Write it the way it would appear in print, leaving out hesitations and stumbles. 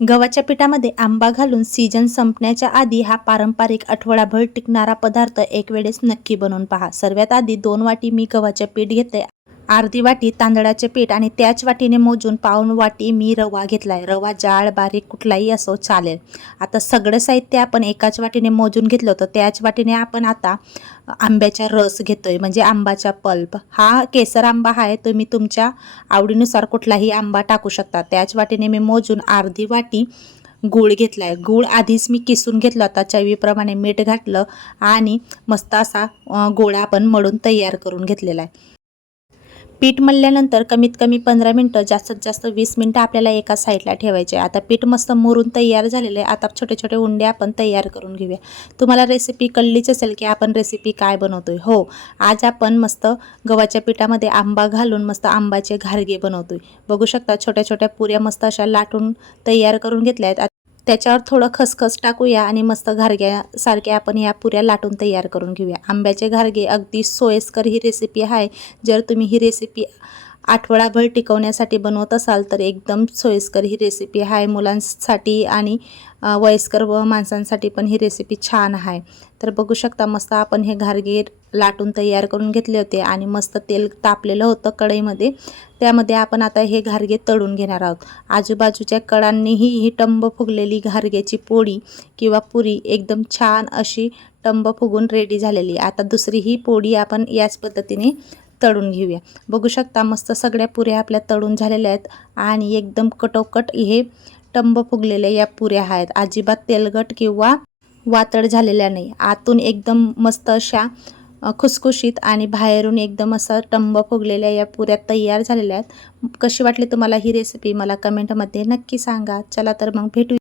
गव्हाच्या पिठामध्ये आंबा घालून सीजन संपण्याच्या आधी हा पारंपरिक आठवडाभर टिकणारा पदार्थ एक वेळेस नक्की बनवून पहा। सर्वात आधी 2 वाटी मी गव्हाचे पीठ घेते, अर्धी वाटी तांदळाचे पीठ आणि त्याच वाटीने मोजून पाऊण वाटी मी रवा घेतलाय। रवा जाड बारीक कुठलाही असो चालेल। आता सगळं साहित्य आपण एकाच वाटीने मोजून घेतलं होतं, त्याच वाटीने आपण आता आंब्याचा रस घेतोय, म्हणजे आंब्याचा पल्प। हा केसर आंबा आहे, तुम्ही तुमच्या आवडीनुसार कुठलाही आंबा टाकू शकता। त्याच वाटीने मी मोजून अर्धी वाटी गूळ घेतलाय। गूळ आधीच मी किसून घेतला होता, चवीप्रमाणे मीठ घातलं आणि मस्त असा गोळा आपण मळून तयार करून घेतलेला आहे। पीठ मळल्यानंतर कमीत कमी 15 मिनिटं, जास्तीत जास्त 20 मिनिटं आपल्याला एका साईडला ठेवायचे। आता पीठ मस्त मुरून तयार झालेले आहे। आता छोटे छोटे उंडे आपण तयार करून घेऊया। तुम्हाला रेसिपी कळलीच असेल की आपण रेसिपी काय बनवतोय। हो, आज आपण मस्त गव्हाच्या पिठामध्ये आंबा घालून मस्त आंब्याचे घारगे बनवतोय। बघू शकता छोट्या छोट्या पुऱ्या मस्त अशा लाटून तयार करून घेतल्या आहेत। त्याच्यावर थोडं खसखस टाकूया आणि मस्त घारग्यासारख्या आपण या पुऱ्या लाटून तयार करून घेऊया। आंब्याचे घारगे अगदी सोयीस्कर ही रेसिपी आहे। जर तुम्ही ही रेसिपी आठवडाभर टिकवण्यासाठी बनवत असाल तर एकदम सोयीस्कर ही रेसिपी आहे। मुलांसाठी आणि वयस्कर व माणसांसाठी पण ही रेसिपी छान आहे। तर बघू शकता मस्त आपण हे घारगे लाटून तयार करून घेतले होते आणि मस्त तेल तापलेलं होतं कढईमध्ये, त्यामध्ये आपण आता हे घारगे तळून घेणार आहोत। आजूबाजूच्या कडांनीही ही टंब फुगलेली घारग्याची पोळी किंवा पुरी एकदम छान अशी टंब फुगून रेडी झालेली। आता दुसरी ही पोळी आपण याच पद्धतीने तळून घेऊया। बघू शकता मस्त सगळ्या पुऱ्या आपल्या तळून झालेल्या आहेत आणि एकदम कटोकट हे टंब फुगलेल्या या पुऱ्या आहेत। अजिबात तेलगट किंवा वातड झालेल्या नाही। आतून एकदम मस्त अशा खुसखुशीत आणि बाहेरून एकदम असा टंब फुगलेल्या या पुऱ्या तयार झालेल्या आहेत। कशी वाटली तुम्हाला ही रेसिपी मला कमेंटमध्ये नक्की सांगा। चला तर मग भेटू।